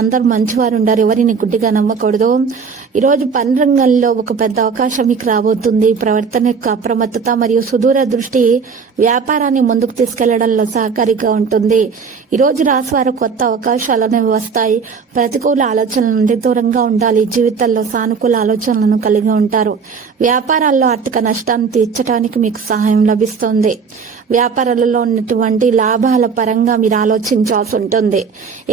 అందరూ మంచివారు ఉండారు, ఎవరిని గుడ్డిగా నమ్మకూడదు. ఈరోజు పని రంగంలో ఒక పెద్ద అవకాశం మీకు రాబోతుంది. ప్రవర్తన యొక్క అప్రమత్తత మరియు సుదూర దృష్టి వ్యాపారాన్ని ముందుకు తీసుకెళ్లడంలో సహకారిగా ఉంటుంది. ఈరోజు రాశివారు కొత్త అవకాశాలు అనేవి వస్తాయి. ప్రతికూల ఆలోచనల నుండి దూరంగా ఉండాలి. జీవితంలో సానుకూల ఆలోచనలను కలిగి ఉంటారు. వ్యాపారాల్లో ఆర్థిక నష్టాన్ని తీర్చడానికి మీకు సహాయం లభిస్తుంది. వ్యాపారాలలో ఉన్నటువంటి లాభాల పరంగా మీరు ఆలోచించాల్సి ఉంటుంది.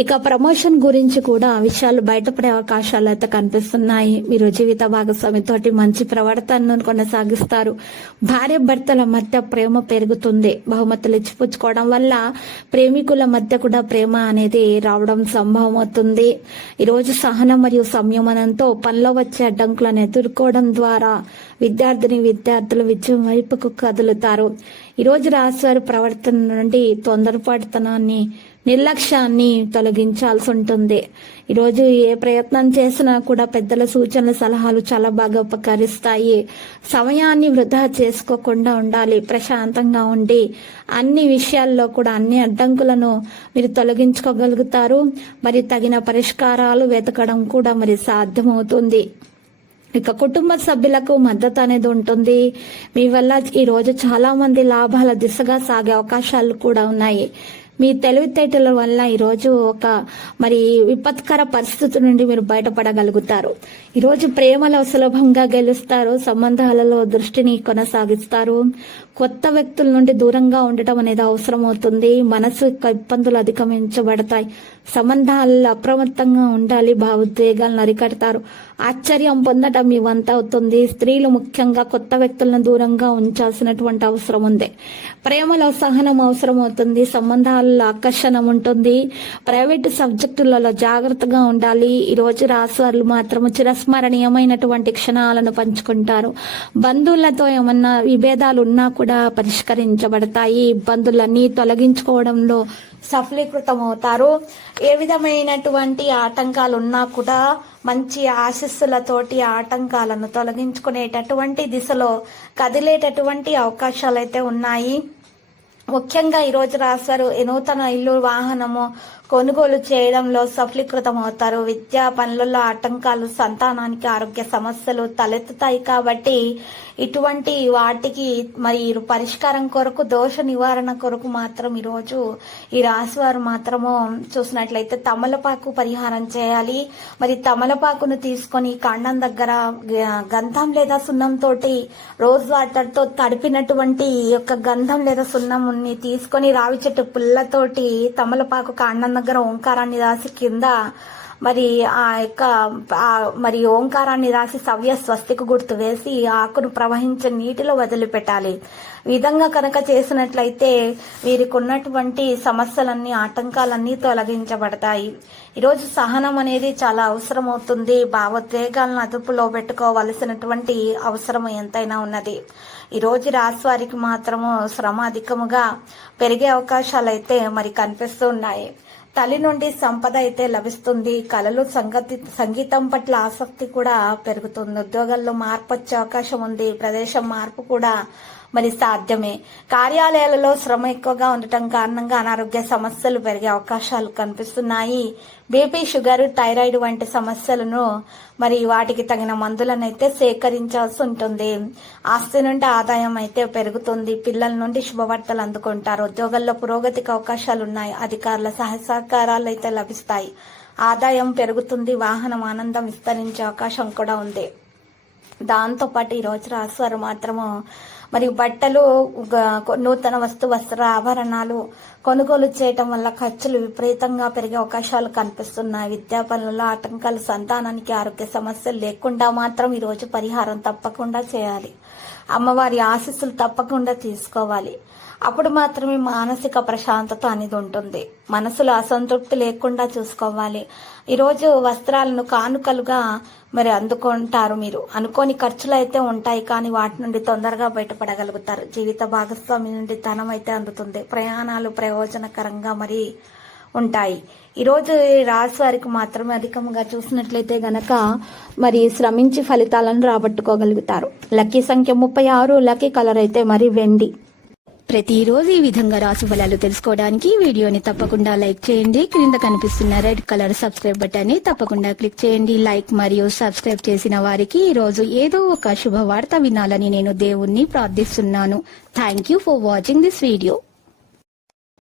ఇక ప్రమోషన్ గురించి కూడా విషయాలు బయటపడే అవకాశాలు అయితే కనిపిస్తున్నాయి. మీరు జీవిత భాగస్వామితోటి మంచి ప్రవర్తనను కొనసాగిస్తారు. భార్య భర్తల మధ్య ప్రేమ పెరుగుతుంది. బహుమతులు ఇచ్చిపుచ్చుకోవడం వల్ల ప్రేమికుల మధ్య కూడా ప్రేమ అనేది రావడం సంభవం అవుతుంది. ఈరోజు సహనం మరియు సంయమనంతో పనిలో వచ్చే అడ్డంకులను ఎదుర్కోవడం ద్వారా విద్యార్థులు విజయం వైపుకు కదులుతారు. ఈరోజు రాశివారి ప్రవర్తన నుండి తొందరపాటుతనాన్ని, నిర్లక్ష్యాన్ని తొలగించాల్సి ఉంటుంది. ఈరోజు ఏ ప్రయత్నం చేసినా కూడా పెద్దల సూచనల సలహాలు చాలా బాగా ఉపకరిస్తాయి. సమయాన్ని వృధా చేసుకోకుండా ఉండాలి. ప్రశాంతంగా ఉండి అన్ని విషయాల్లో కూడా అన్ని అడ్డంకులను మీరు తొలగించుకోగలుగుతారు. మరి తగిన పరిష్కారాలు వెతకడం కూడా మరి సాధ్యమవుతుంది. ఇక కుటుంబ సభ్యులకు మద్దతు అనేది ఉంటుంది. మీ వల్ల ఈ రోజు చాలా మంది లాభాల దిశగా సాగే అవకాశాలు కూడా ఉన్నాయి. మీ తెలివితేటల వల్ల ఈరోజు ఒక విపత్కర పరిస్థితి నుండి మీరు బయటపడగలుగుతారు. ఈరోజు ప్రేమలో సులభంగా గెలుస్తారు. సంబంధాలలో దృష్టిని కొనసాగిస్తారు. కొత్త వ్యక్తుల నుండి దూరంగా ఉండటం అనేది అవసరం అవుతుంది. మనసు ఇబ్బందులు అధిగమించబడతాయి. సంబంధాలలో అప్రమత్తంగా ఉండాలి. భావోద్వేగాలను అరికడతారు. ఆశ్చర్యం పొందటం మీ వంత అవుతుంది. స్త్రీలు ముఖ్యంగా కొత్త వ్యక్తులను దూరంగా ఉంచాల్సినటువంటి అవసరం ఉంది. ప్రేమలో సహనం అవసరం అవుతుంది. సంబంధాలలో ఆకర్షణ ఉంటుంది. ప్రైవేటు సబ్జెక్టులలో జాగ్రత్తగా ఉండాలి. ఈ రోజు రాశివారు మాత్రం చిరస్మరణీయమైనటువంటి క్షణాలను పంచుకుంటారు. బంధువులతో ఏమన్నా విభేదాలు ఉన్నా కూడా పరిష్కరించబడతాయి. ఇబ్బందులన్నీ తొలగించుకోవడంలో సఫలీకృతమవుతారు. ఏ విధమైనటువంటి ఆటంకాలు ఉన్నా కూడా మంచి ఆశీస్సులతోటి ఆటంకాలను తొలగించుకునేటటువంటి దిశలో కదిలేటటువంటి అవకాశాలు అయితే ఉన్నాయి. ముఖ్యంగా ఈరోజు రాశివారు నూతన ఇల్లు, వాహనము కొనుగోలు చేయడంలో సఫలీకృతం అవుతారు. విద్యా పనులలో ఆటంకాలు, సంతానానికి ఆరోగ్య సమస్యలు తలెత్తుతాయి. కాబట్టి ఇటువంటి వాటికి పరిష్కారం కొరకు, దోష నివారణ కొరకు మాత్రం ఈరోజు ఈ రాశివారు మాత్రము చూసినట్లయితే తమలపాకు పరిహారం చేయాలి. తమలపాకును తీసుకొని కాండం దగ్గర గంధం లేదా సున్నం తోటి రోజ్ వాటర్ తో తడిపినటువంటి యొక్క గంధం లేదా సున్నంని తీసుకొని రావి చెట్టు పుల్లతోటి తమలపాకు కాండం దగ్గర ఓంకారాన్ని రాసి కింద ఓంకారాన్ని రాసి సవ్య స్వస్తికి గుర్తు వేసి ఆకును ప్రవహించే నీటిలో వదిలిపెట్టాలి. ఈ విధంగా కనుక చేసినట్లయితే వీరికి ఉన్నటువంటి సమస్యలన్నీ, ఆటంకాలన్నీ తొలగించబడతాయి. ఈరోజు సహనం అనేది చాలా అవసరం అవుతుంది. భావోద్వేగాలను అదుపులో పెట్టుకోవలసినటువంటి అవసరం ఎంతైనా ఉన్నది. ఈరోజు రాశి వారికి మాత్రము శ్రమ అధికముగా పెరిగే అవకాశాలు అయితే కనిపిస్తూ ఉన్నాయి. తల్లి నుండి సంపద అయితే లభిస్తుంది. కళలు, సంగీతం పట్ల ఆసక్తి కూడా పెరుగుతుంది. ఉద్యోగాల్లో మార్పు వచ్చే అవకాశం ఉంది. ప్రదేశం మార్పు కూడా సాధ్యమే. కార్యాలయాలలో శ్రమ ఎక్కువగా ఉండటం కారణంగా అనారోగ్య సమస్యలు పెరిగే అవకాశాలు కనిపిస్తున్నాయి. బీపీ, షుగర్, థైరాయిడ్ వంటి సమస్యలను వాటికి తగిన మందులను అయితే సేకరించాల్సి ఉంటుంది. ఆస్తి నుండి ఆదాయం అయితే పెరుగుతుంది. పిల్లల నుండి శుభవార్తలు అందుకుంటారు. ఉద్యోగాల్లో పురోగతికి అవకాశాలు ఉన్నాయి. అధికారుల సహకారాలు అయితే లభిస్తాయి. ఆదాయం పెరుగుతుంది. వాహనం ఆనందం విస్తరించే అవకాశం కూడా ఉంది. దాంతో పాటు ఈ రోజు రాశివారు మాత్రము బట్టలు, నూతన వస్త్ర ఆభరణాలు కొనుగోలు చేయటం వల్ల ఖర్చులు విపరీతంగా పెరిగే అవకాశాలు కనిపిస్తున్నాయి. విద్యా పనులలో ఆటంకాలు, సంతానానికి ఆరోగ్య సమస్యలు లేకుండా మాత్రం ఈ రోజు పరిహారం తప్పకుండా చేయాలి. అమ్మవారి ఆశీస్సులు తప్పకుండా తీసుకోవాలి. అప్పుడు మాత్రమే మానసిక ప్రశాంతత అనేది ఉంటుంది. మనసులో అసంతృప్తి లేకుండా చూసుకోవాలి. ఈరోజు వస్త్రాలను కానుకలుగా అందుకుంటారు. మీరు అనుకోని ఖర్చులు అయితే ఉంటాయి, కానీ వాటి నుండి తొందరగా బయటపడగలుగుతారు. జీవిత భాగస్వామి నుండి ధనం అయితే అందుతుంది. ప్రయాణాలు ప్రయోజనకరంగా ఉంటాయి. ఈరోజు రాశి వారికి మాత్రమే అధికంగా చూసినట్లయితే గనక శ్రమించి ఫలితాలను రాబట్టుకోగలుగుతారు. లక్కీ సంఖ్య 36, లక్కీ కలర్ అయితే వెండి. ప్రతిరోజు ఈ విధంగా రాశి ఫలాలు తెలుసుకోవడానికి వీడియోని తప్పకుండా లైక్ చేయండి. క్రింద కనిపిస్తున్న రెడ్ కలర్ సబ్స్క్రైబ్ బటన్ ని తప్పకుండా క్లిక్ చేయండి. లైక్ మరియు సబ్స్క్రైబ్ చేసిన వారికి ఈ రోజు ఏదో ఒక శుభవార్త వినాలని నేను దేవుణ్ణి ప్రార్థిస్తున్నాను. Thank you for watching this video.